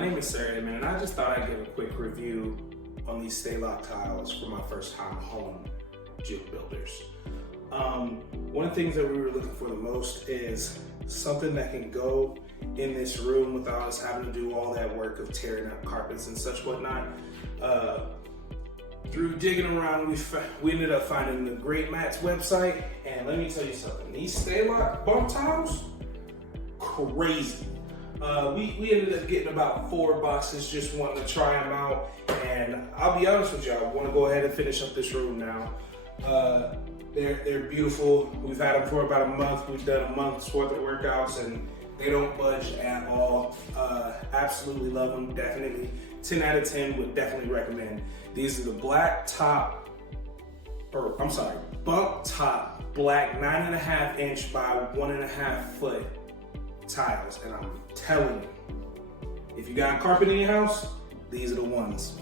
My name is Adrian Inman, and I just thought I'd give a quick review on these StayLock tiles for my first time home gym builders. One of the things that we were looking for the most is something that can go in this room without us having to do all that work of tearing up carpets and such whatnot. Through digging around, we ended up finding the Greatmats website, and let me tell you something, these StayLock bump tiles, crazy. We ended up getting about 4 boxes, just wanting to try them out, and I'll be honest with y'all, I want to go ahead and finish up this room now. They're beautiful. We've had them for about a month. We've done a month's worth of workouts, and they don't budge at all. Absolutely love them, definitely. 10 out of 10 would definitely recommend. These are the bump top black 9.5 inch by 1.5 foot tiles. And I'm telling you, if you got carpet in your house, these are the ones.